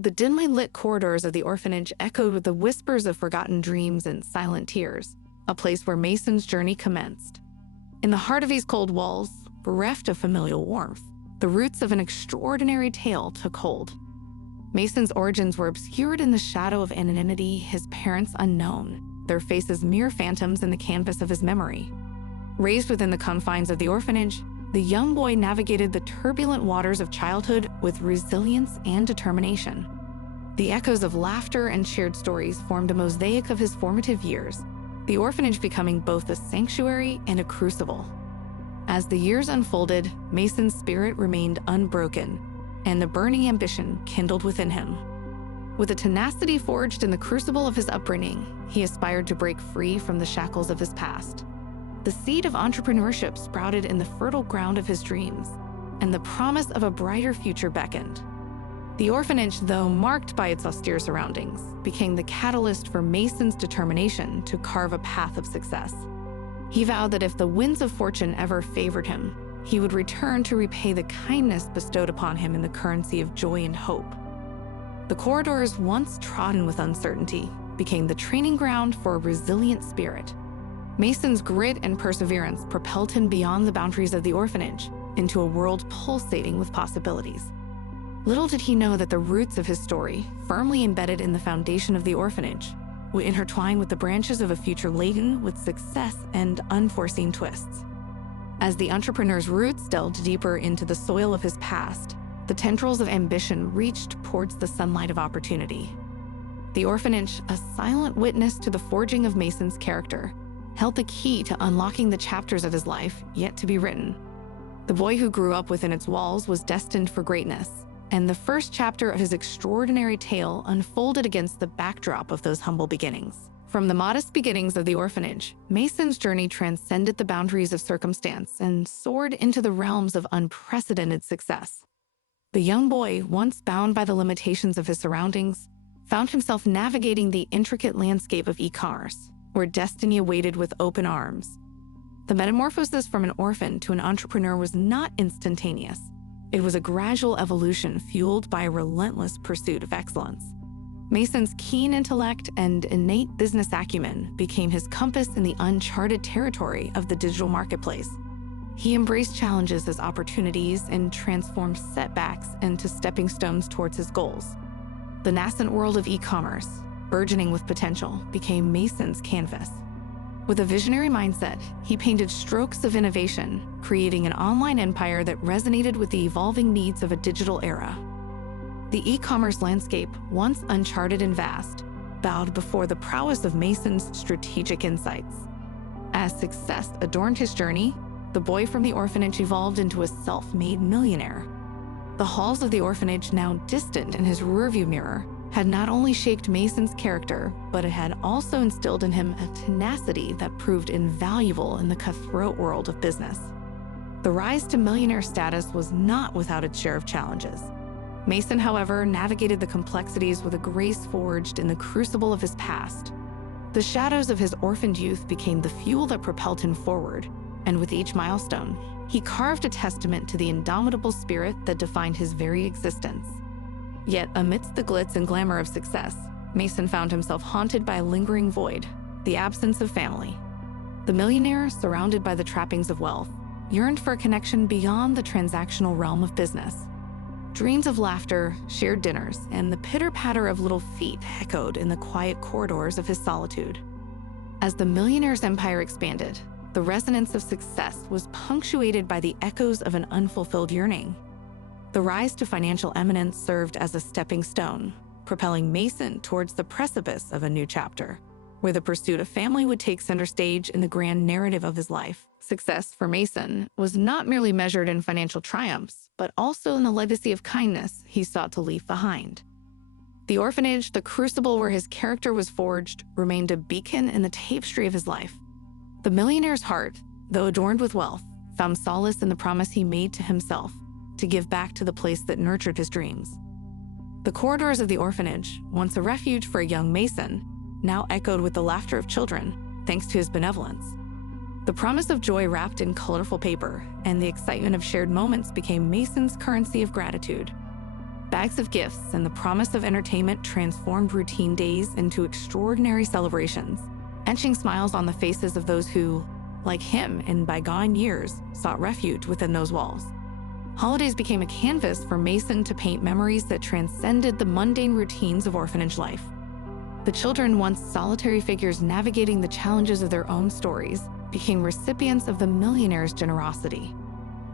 The dimly lit corridors of the orphanage echoed with the whispers of forgotten dreams and silent tears, a place where Mason's journey commenced. In the heart of these cold walls, bereft of familial warmth, the roots of an extraordinary tale took hold. Mason's origins were obscured in the shadow of anonymity, his parents unknown, their faces mere phantoms in the canvas of his memory. Raised within the confines of the orphanage, the young boy navigated the turbulent waters of childhood with resilience and determination. The echoes of laughter and shared stories formed a mosaic of his formative years, the orphanage becoming both a sanctuary and a crucible. As the years unfolded, Mason's spirit remained unbroken, and the burning ambition kindled within him. With a tenacity forged in the crucible of his upbringing, he aspired to break free from the shackles of his past. The seed of entrepreneurship sprouted in the fertile ground of his dreams, and the promise of a brighter future beckoned. The orphanage, though marked by its austere surroundings, became the catalyst for Mason's determination to carve a path of success. He vowed that if the winds of fortune ever favored him, he would return to repay the kindness bestowed upon him in the currency of joy and hope. The corridors, once trodden with uncertainty, became the training ground for a resilient spirit. Mason's grit and perseverance propelled him beyond the boundaries of the orphanage into a world pulsating with possibilities. Little did he know that the roots of his story, firmly embedded in the foundation of the orphanage, would intertwine with the branches of a future laden with success and unforeseen twists. As the entrepreneur's roots delved deeper into the soil of his past, the tendrils of ambition reached towards the sunlight of opportunity. The orphanage, a silent witness to the forging of Mason's character, held the key to unlocking the chapters of his life yet to be written. The boy who grew up within its walls was destined for greatness, and the first chapter of his extraordinary tale unfolded against the backdrop of those humble beginnings. From the modest beginnings of the orphanage, Mason's journey transcended the boundaries of circumstance and soared into the realms of unprecedented success. The young boy, once bound by the limitations of his surroundings, found himself navigating the intricate landscape of e-commerce, where destiny awaited with open arms. The metamorphosis from an orphan to an entrepreneur was not instantaneous. It was a gradual evolution fueled by a relentless pursuit of excellence. Mason's keen intellect and innate business acumen became his compass in the uncharted territory of the digital marketplace. He embraced challenges as opportunities and transformed setbacks into stepping stones towards his goals. The nascent world of e-commerce, burgeoning with potential, became Mason's canvas. With a visionary mindset, he painted strokes of innovation, creating an online empire that resonated with the evolving needs of a digital era. The e-commerce landscape, once uncharted and vast, bowed before the prowess of Mason's strategic insights. As success adorned his journey, the boy from the orphanage evolved into a self-made millionaire. The halls of the orphanage, now distant in his rearview mirror, had not only shaped Mason's character, but it had also instilled in him a tenacity that proved invaluable in the cutthroat world of business. The rise to millionaire status was not without its share of challenges. Mason, however, navigated the complexities with a grace forged in the crucible of his past. The shadows of his orphaned youth became the fuel that propelled him forward, and with each milestone, he carved a testament to the indomitable spirit that defined his very existence. Yet, amidst the glitz and glamour of success, Mason found himself haunted by a lingering void, the absence of family. The millionaire, surrounded by the trappings of wealth, yearned for a connection beyond the transactional realm of business. Dreams of laughter, shared dinners, and the pitter-patter of little feet echoed in the quiet corridors of his solitude. As the millionaire's empire expanded, the resonance of success was punctuated by the echoes of an unfulfilled yearning. The rise to financial eminence served as a stepping stone, propelling Mason towards the precipice of a new chapter, where the pursuit of family would take center stage in the grand narrative of his life. Success for Mason was not merely measured in financial triumphs, but also in the legacy of kindness he sought to leave behind. The orphanage, the crucible where his character was forged, remained a beacon in the tapestry of his life. The millionaire's heart, though adorned with wealth, found solace in the promise he made to himself to give back to the place that nurtured his dreams. The corridors of the orphanage, once a refuge for a young Mason, now echoed with the laughter of children, thanks to his benevolence. The promise of joy wrapped in colorful paper and the excitement of shared moments became Mason's currency of gratitude. Bags of gifts and the promise of entertainment transformed routine days into extraordinary celebrations, etching smiles on the faces of those who, like him in bygone years, sought refuge within those walls. Holidays became a canvas for Mason to paint memories that transcended the mundane routines of orphanage life. The children, once solitary figures navigating the challenges of their own stories, became recipients of the millionaire's generosity.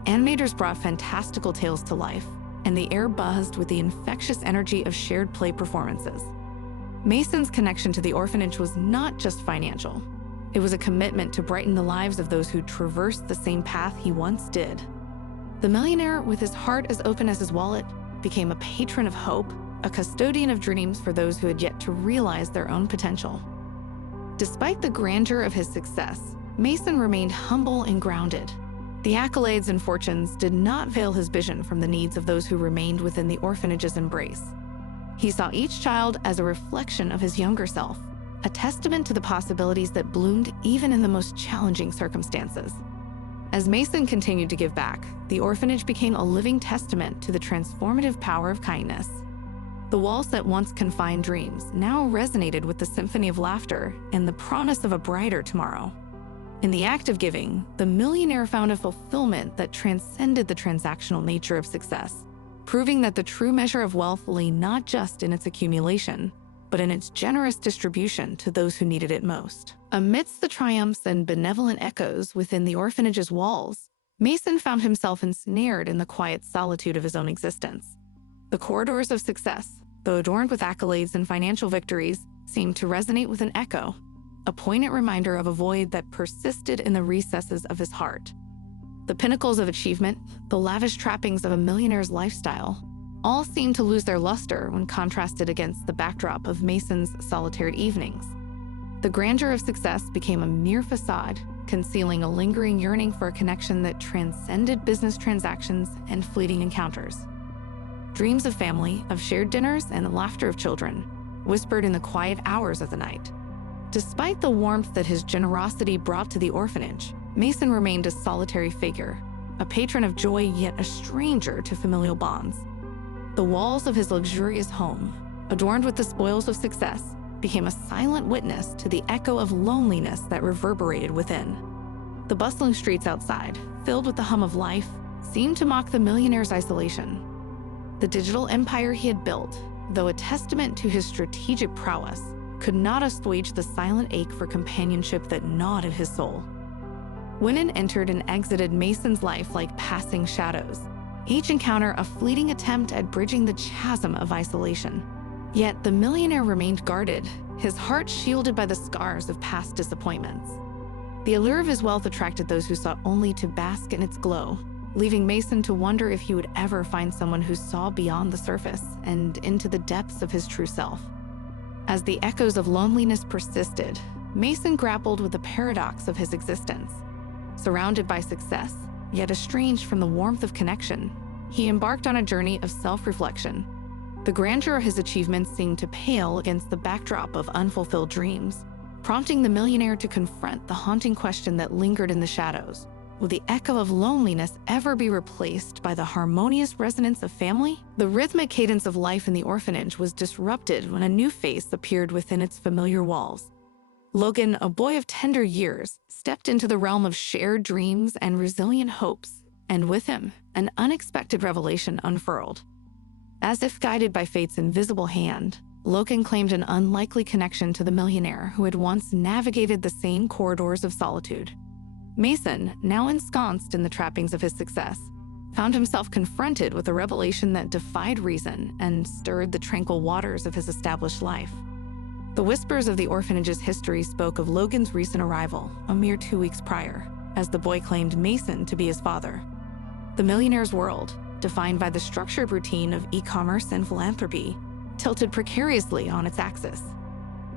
Animators brought fantastical tales to life, and the air buzzed with the infectious energy of shared play performances. Mason's connection to the orphanage was not just financial. It was a commitment to brighten the lives of those who traversed the same path he once did. The millionaire, with his heart as open as his wallet, became a patron of hope, a custodian of dreams for those who had yet to realize their own potential. Despite the grandeur of his success, Mason remained humble and grounded. The accolades and fortunes did not veil his vision from the needs of those who remained within the orphanage's embrace. He saw each child as a reflection of his younger self, a testament to the possibilities that bloomed even in the most challenging circumstances. As Mason continued to give back, the orphanage became a living testament to the transformative power of kindness. The walls that once confined dreams now resonated with the symphony of laughter and the promise of a brighter tomorrow. In the act of giving, the millionaire found a fulfillment that transcended the transactional nature of success, proving that the true measure of wealth lay not just in its accumulation, but in its generous distribution to those who needed it most. Amidst the triumphs and benevolent echoes within the orphanage's walls, Mason found himself ensnared in the quiet solitude of his own existence. The corridors of success, though adorned with accolades and financial victories, seemed to resonate with an echo, a poignant reminder of a void that persisted in the recesses of his heart. The pinnacles of achievement, the lavish trappings of a millionaire's lifestyle, all seemed to lose their luster when contrasted against the backdrop of Mason's solitary evenings. The grandeur of success became a mere facade, concealing a lingering yearning for a connection that transcended business transactions and fleeting encounters. Dreams of family, of shared dinners, and the laughter of children whispered in the quiet hours of the night. Despite the warmth that his generosity brought to the orphanage, Mason remained a solitary figure, a patron of joy yet a stranger to familial bonds. The walls of his luxurious home, adorned with the spoils of success, became a silent witness to the echo of loneliness that reverberated within. The bustling streets outside, filled with the hum of life, seemed to mock the millionaire's isolation. The digital empire he had built, though a testament to his strategic prowess, could not assuage the silent ache for companionship that gnawed at his soul. Women entered and exited Mason's life like passing shadows, each encounter a fleeting attempt at bridging the chasm of isolation. Yet the millionaire remained guarded, his heart shielded by the scars of past disappointments. The allure of his wealth attracted those who sought only to bask in its glow, leaving Mason to wonder if he would ever find someone who saw beyond the surface and into the depths of his true self. As the echoes of loneliness persisted, Mason grappled with the paradox of his existence. Surrounded by success, yet estranged from the warmth of connection, he embarked on a journey of self-reflection. The grandeur of his achievements seemed to pale against the backdrop of unfulfilled dreams, prompting the millionaire to confront the haunting question that lingered in the shadows. Will the echo of loneliness ever be replaced by the harmonious resonance of family? The rhythmic cadence of life in the orphanage was disrupted when a new face appeared within its familiar walls. Logan, a boy of tender years, stepped into the realm of shared dreams and resilient hopes, and with him, an unexpected revelation unfurled. As if guided by fate's invisible hand, Logan claimed an unlikely connection to the millionaire who had once navigated the same corridors of solitude. Mason, now ensconced in the trappings of his success, found himself confronted with a revelation that defied reason and stirred the tranquil waters of his established life. The whispers of the orphanage's history spoke of Logan's recent arrival, a mere 2 weeks prior, as the boy claimed Mason to be his father. The millionaire's world, defined by the structured routine of e-commerce and philanthropy, tilted precariously on its axis.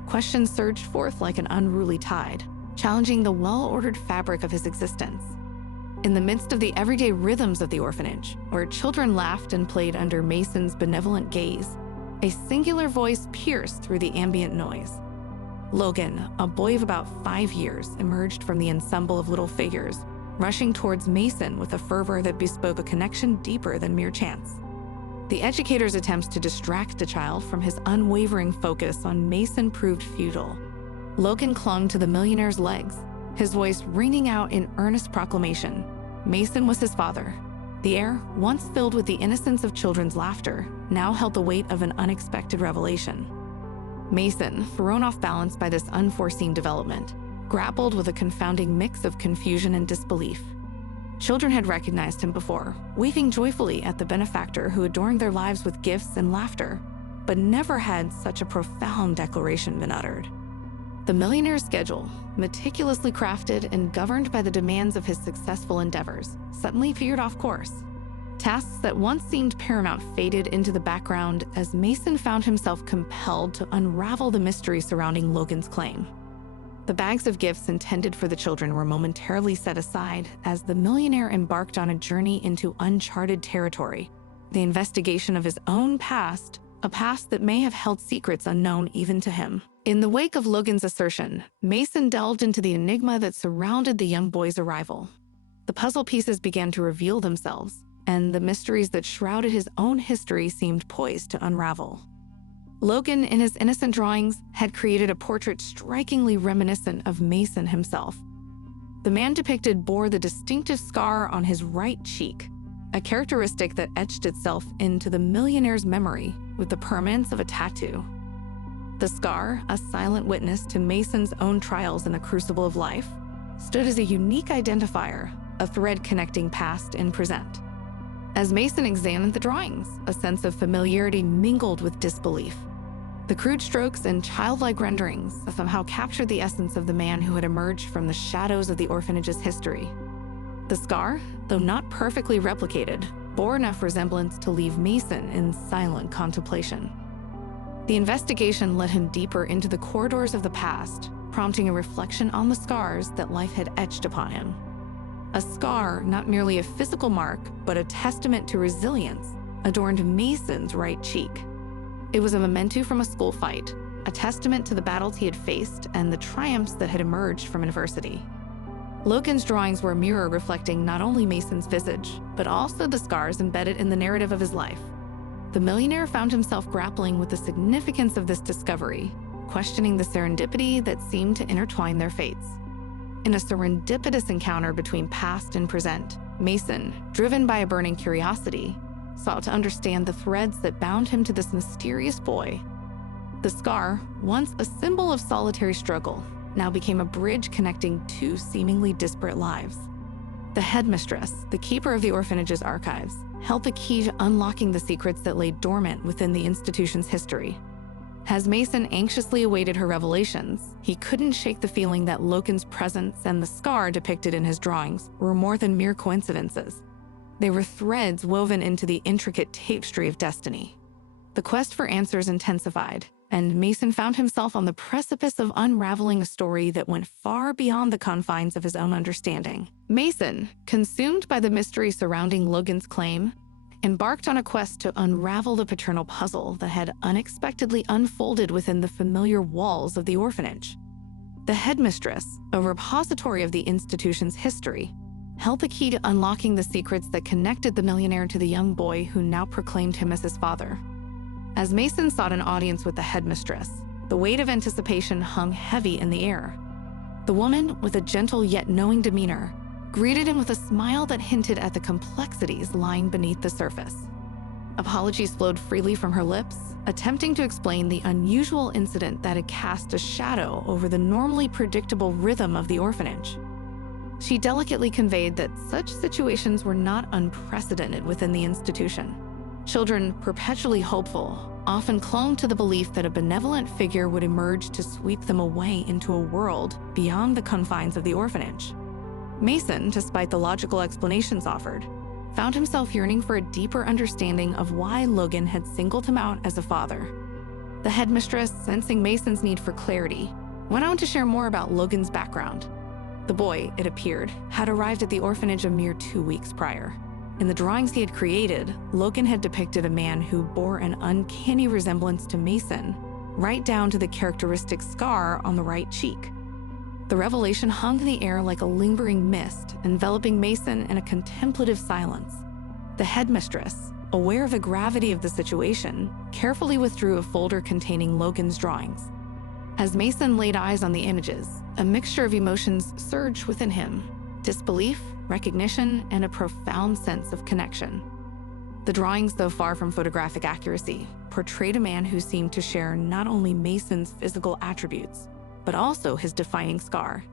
Questions surged forth like an unruly tide, challenging the well-ordered fabric of his existence. In the midst of the everyday rhythms of the orphanage, where children laughed and played under Mason's benevolent gaze, a singular voice pierced through the ambient noise. Logan, a boy of about 5 years, emerged from the ensemble of little figures, rushing towards Mason with a fervor that bespoke a connection deeper than mere chance. The educator's attempts to distract the child from his unwavering focus on Mason proved futile. Logan clung to the millionaire's legs, his voice ringing out in earnest proclamation. Mason was his father. The air, once filled with the innocence of children's laughter, now held the weight of an unexpected revelation. Mason, thrown off balance by this unforeseen development, grappled with a confounding mix of confusion and disbelief. Children had recognized him before, waving joyfully at the benefactor who adorned their lives with gifts and laughter, but never had such a profound declaration been uttered. The millionaire's schedule, meticulously crafted and governed by the demands of his successful endeavors, suddenly veered off course. Tasks that once seemed paramount faded into the background as Mason found himself compelled to unravel the mystery surrounding Logan's claim. The bags of gifts intended for the children were momentarily set aside as the millionaire embarked on a journey into uncharted territory, the investigation of his own past, a past that may have held secrets unknown even to him. In the wake of Logan's assertion, Mason delved into the enigma that surrounded the young boy's arrival. The puzzle pieces began to reveal themselves, and the mysteries that shrouded his own history seemed poised to unravel. Logan, in his innocent drawings, had created a portrait strikingly reminiscent of Mason himself. The man depicted bore the distinctive scar on his right cheek, a characteristic that etched itself into the millionaire's memory with the permanence of a tattoo. The scar, a silent witness to Mason's own trials in the crucible of life, stood as a unique identifier, a thread connecting past and present. As Mason examined the drawings, a sense of familiarity mingled with disbelief. The crude strokes and childlike renderings somehow captured the essence of the man who had emerged from the shadows of the orphanage's history. The scar, though not perfectly replicated, bore enough resemblance to leave Mason in silent contemplation. The investigation led him deeper into the corridors of the past, prompting a reflection on the scars that life had etched upon him. A scar, not merely a physical mark, but a testament to resilience, adorned Mason's right cheek. It was a memento from a school fight, a testament to the battles he had faced and the triumphs that had emerged from adversity. Logan's drawings were a mirror reflecting not only Mason's visage, but also the scars embedded in the narrative of his life. The millionaire found himself grappling with the significance of this discovery, questioning the serendipity that seemed to intertwine their fates. In a serendipitous encounter between past and present, Mason, driven by a burning curiosity, sought to understand the threads that bound him to this mysterious boy. The scar, once a symbol of solitary struggle, now became a bridge connecting two seemingly disparate lives. The headmistress, the keeper of the orphanage's archives, held the key to unlocking the secrets that lay dormant within the institution's history. As Mason anxiously awaited her revelations, he couldn't shake the feeling that Logan's presence and the scar depicted in his drawings were more than mere coincidences. They were threads woven into the intricate tapestry of destiny. The quest for answers intensified, and Mason found himself on the precipice of unraveling a story that went far beyond the confines of his own understanding. Mason, consumed by the mystery surrounding Logan's claim, embarked on a quest to unravel the paternal puzzle that had unexpectedly unfolded within the familiar walls of the orphanage. The headmistress, a repository of the institution's history, held the key to unlocking the secrets that connected the millionaire to the young boy who now proclaimed him as his father. As Mason sought an audience with the headmistress, the weight of anticipation hung heavy in the air. The woman, with a gentle yet knowing demeanor, greeted him with a smile that hinted at the complexities lying beneath the surface. Apologies flowed freely from her lips, attempting to explain the unusual incident that had cast a shadow over the normally predictable rhythm of the orphanage. She delicately conveyed that such situations were not unprecedented within the institution. Children, perpetually hopeful, often clung to the belief that a benevolent figure would emerge to sweep them away into a world beyond the confines of the orphanage. Mason, despite the logical explanations offered, found himself yearning for a deeper understanding of why Logan had singled him out as a father. The headmistress, sensing Mason's need for clarity, went on to share more about Logan's background. The boy, it appeared, had arrived at the orphanage a mere 2 weeks prior. In the drawings he had created, Logan had depicted a man who bore an uncanny resemblance to Mason, right down to the characteristic scar on the right cheek. The revelation hung in the air like a lingering mist, enveloping Mason in a contemplative silence. The headmistress, aware of the gravity of the situation, carefully withdrew a folder containing Logan's drawings. As Mason laid eyes on the images, a mixture of emotions surged within him: disbelief, recognition, and a profound sense of connection. The drawings, though far from photographic accuracy, portrayed a man who seemed to share not only Mason's physical attributes, but also his defining scar.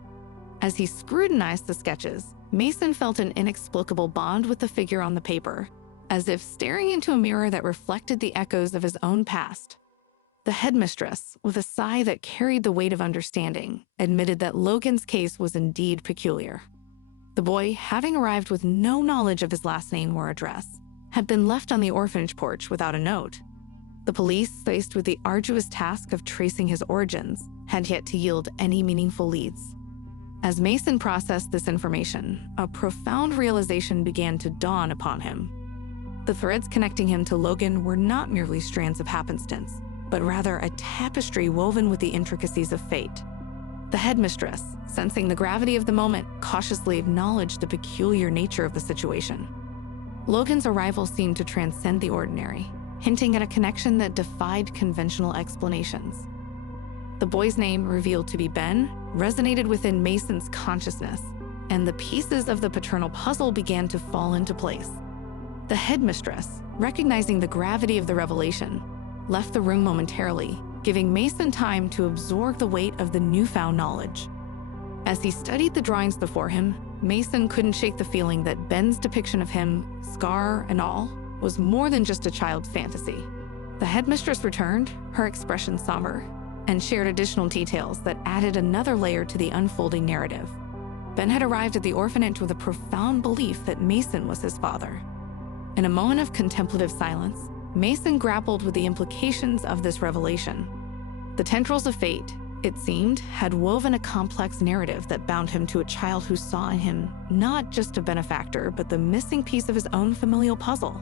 As he scrutinized the sketches, Mason felt an inexplicable bond with the figure on the paper, as if staring into a mirror that reflected the echoes of his own past. The headmistress, with a sigh that carried the weight of understanding, admitted that Logan's case was indeed peculiar. The boy, having arrived with no knowledge of his last name or address, had been left on the orphanage porch without a note. The police, faced with the arduous task of tracing his origins, had yet to yield any meaningful leads. As Mason processed this information, a profound realization began to dawn upon him. The threads connecting him to Logan were not merely strands of happenstance, but rather a tapestry woven with the intricacies of fate. The headmistress, sensing the gravity of the moment, cautiously acknowledged the peculiar nature of the situation. Logan's arrival seemed to transcend the ordinary, hinting at a connection that defied conventional explanations. The boy's name, revealed to be Ben, resonated within Mason's consciousness, and the pieces of the paternal puzzle began to fall into place. The headmistress, recognizing the gravity of the revelation, left the room momentarily, giving Mason time to absorb the weight of the newfound knowledge. As he studied the drawings before him, Mason couldn't shake the feeling that Ben's depiction of him, scar and all, was more than just a child's fantasy. The headmistress returned, her expression somber, and shared additional details that added another layer to the unfolding narrative. Ben had arrived at the orphanage with a profound belief that Mason was his father. In a moment of contemplative silence, Mason grappled with the implications of this revelation. The tendrils of fate, it seemed, had woven a complex narrative that bound him to a child who saw in him not just a benefactor, but the missing piece of his own familial puzzle.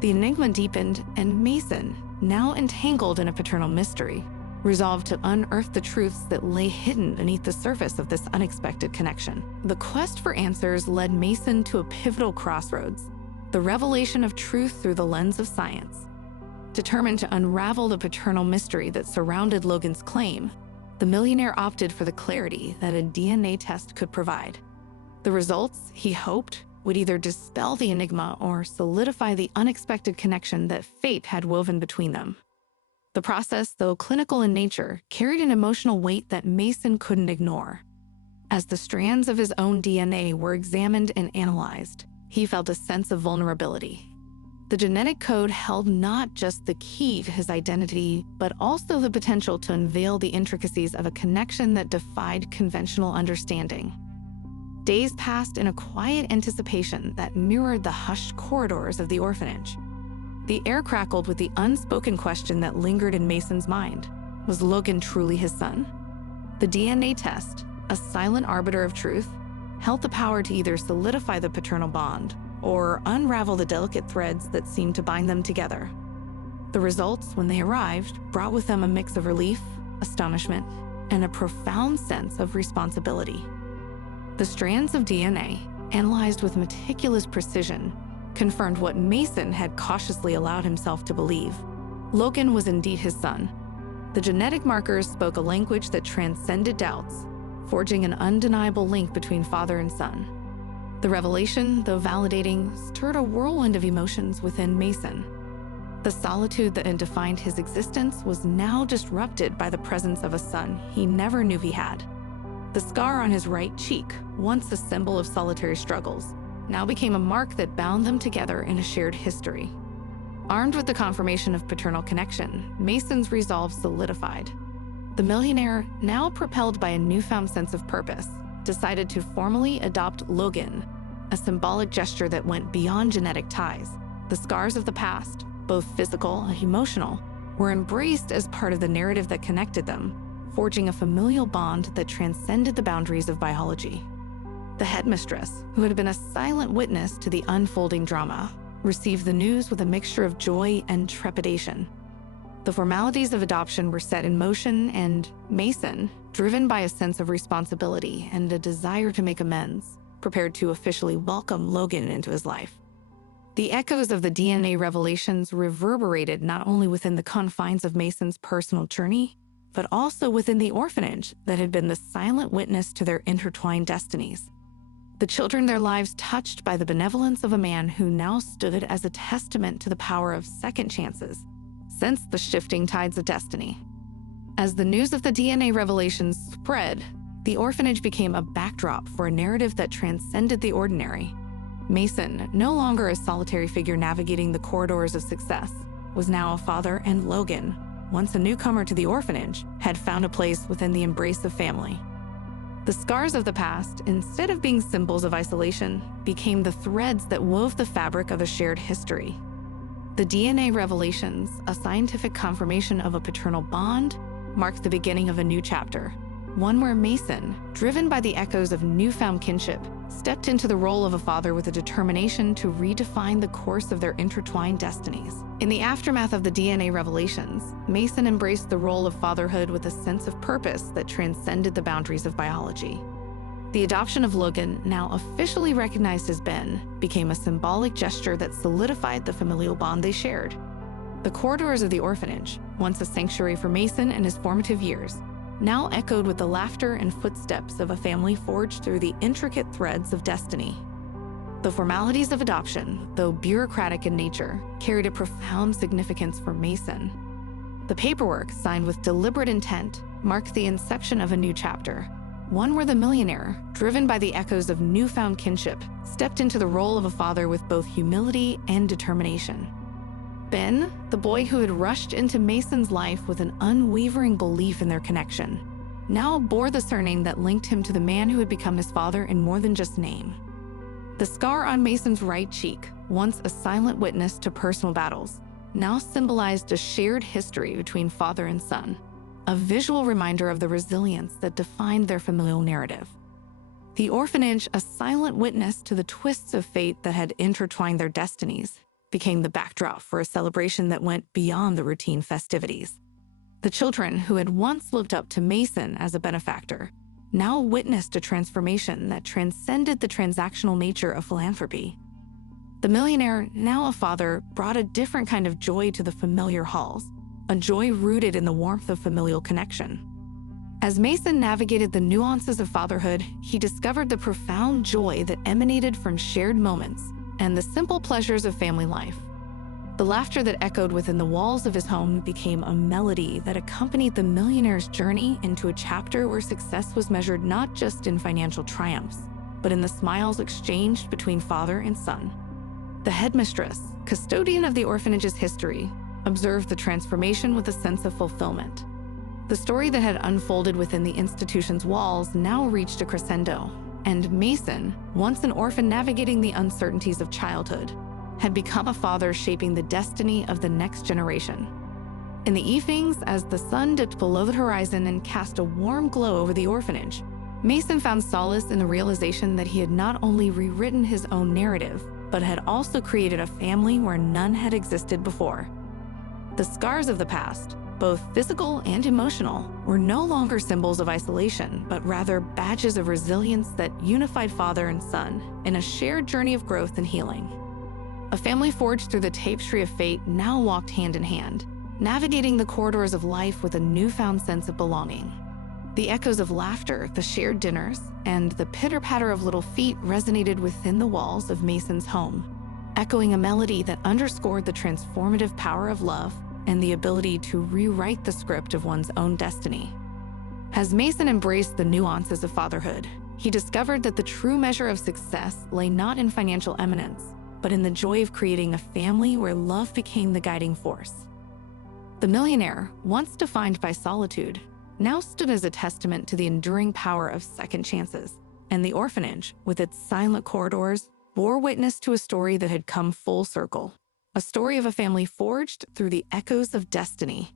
The enigma deepened, and Mason, now entangled in a paternal mystery, resolved to unearth the truths that lay hidden beneath the surface of this unexpected connection. The quest for answers led Mason to a pivotal crossroads: the revelation of truth through the lens of science. Determined to unravel the paternal mystery that surrounded Logan's claim, the millionaire opted for the clarity that a DNA test could provide. The results, he hoped, would either dispel the enigma or solidify the unexpected connection that fate had woven between them. The process, though clinical in nature, carried an emotional weight that Mason couldn't ignore. As the strands of his own DNA were examined and analyzed, he felt a sense of vulnerability. The genetic code held not just the key to his identity, but also the potential to unveil the intricacies of a connection that defied conventional understanding. Days passed in a quiet anticipation that mirrored the hushed corridors of the orphanage. The air crackled with the unspoken question that lingered in Mason's mind: was Logan truly his son? The DNA test, a silent arbiter of truth, held the power to either solidify the paternal bond or unravel the delicate threads that seemed to bind them together. The results, when they arrived, brought with them a mix of relief, astonishment, and a profound sense of responsibility. The strands of DNA, analyzed with meticulous precision, confirmed what Mason had cautiously allowed himself to believe. Logan was indeed his son. The genetic markers spoke a language that transcended doubts, forging an undeniable link between father and son. The revelation, though validating, stirred a whirlwind of emotions within Mason. The solitude that had defined his existence was now disrupted by the presence of a son he never knew he had. The scar on his right cheek, once a symbol of solitary struggles, now became a mark that bound them together in a shared history. Armed with the confirmation of paternal connection, Mason's resolve solidified. The millionaire, now propelled by a newfound sense of purpose, decided to formally adopt Logan, a symbolic gesture that went beyond genetic ties. The scars of the past, both physical and emotional, were embraced as part of the narrative that connected them, forging a familial bond that transcended the boundaries of biology. The headmistress, who had been a silent witness to the unfolding drama, received the news with a mixture of joy and trepidation. The formalities of adoption were set in motion, and Mason, driven by a sense of responsibility and a desire to make amends, prepared to officially welcome Logan into his life. The echoes of the DNA revelations reverberated not only within the confines of Mason's personal journey, but also within the orphanage that had been the silent witness to their intertwined destinies. The children, their lives touched by the benevolence of a man who now stood as a testament to the power of second chances, sensed the shifting tides of destiny. As the news of the DNA revelations spread, the orphanage became a backdrop for a narrative that transcended the ordinary. Mason, no longer a solitary figure navigating the corridors of success, was now a father, and Logan, once a newcomer to the orphanage, had found a place within the embrace of family. The scars of the past, instead of being symbols of isolation, became the threads that wove the fabric of a shared history. The DNA revelations, a scientific confirmation of a paternal bond, marked the beginning of a new chapter, one where Mason, driven by the echoes of newfound kinship, stepped into the role of a father with a determination to redefine the course of their intertwined destinies. In the aftermath of the DNA revelations, Mason embraced the role of fatherhood with a sense of purpose that transcended the boundaries of biology. The adoption of Logan, now officially recognized as Ben, became a symbolic gesture that solidified the familial bond they shared. The corridors of the orphanage, once a sanctuary for Mason in his formative years, now echoed with the laughter and footsteps of a family forged through the intricate threads of destiny. The formalities of adoption, though bureaucratic in nature, carried a profound significance for Mason. The paperwork, signed with deliberate intent, marked the inception of a new chapter, one where the millionaire, driven by the echoes of newfound kinship, stepped into the role of a father with both humility and determination. Ben, the boy who had rushed into Mason's life with an unwavering belief in their connection, now bore the surname that linked him to the man who had become his father in more than just name. The scar on Mason's right cheek, once a silent witness to personal battles, now symbolized a shared history between father and son, a visual reminder of the resilience that defined their familial narrative. The orphanage, a silent witness to the twists of fate that had intertwined their destinies, became the backdrop for a celebration that went beyond the routine festivities. The children, who had once looked up to Mason as a benefactor, now witnessed a transformation that transcended the transactional nature of philanthropy. The millionaire, now a father, brought a different kind of joy to the familiar halls, a joy rooted in the warmth of familial connection. As Mason navigated the nuances of fatherhood, he discovered the profound joy that emanated from shared moments and the simple pleasures of family life. The laughter that echoed within the walls of his home became a melody that accompanied the millionaire's journey into a chapter where success was measured not just in financial triumphs, but in the smiles exchanged between father and son. The headmistress, custodian of the orphanage's history, observed the transformation with a sense of fulfillment. The story that had unfolded within the institution's walls now reached a crescendo, and Mason, once an orphan navigating the uncertainties of childhood, had become a father shaping the destiny of the next generation. In the evenings, as the sun dipped below the horizon and cast a warm glow over the orphanage, Mason found solace in the realization that he had not only rewritten his own narrative, but had also created a family where none had existed before. The scars of the past, both physical and emotional, were no longer symbols of isolation, but rather badges of resilience that unified father and son in a shared journey of growth and healing. A family forged through the tapestry of fate now walked hand in hand, navigating the corridors of life with a newfound sense of belonging. The echoes of laughter, the shared dinners, and the pitter-patter of little feet resonated within the walls of Mason's home, echoing a melody that underscored the transformative power of love and the ability to rewrite the script of one's own destiny. As Mason embraced the nuances of fatherhood, he discovered that the true measure of success lay not in financial eminence, but in the joy of creating a family where love became the guiding force. The millionaire, once defined by solitude, now stood as a testament to the enduring power of second chances, and the orphanage, with its silent corridors, bore witness to a story that had come full circle. A story of a family forged through the echoes of destiny.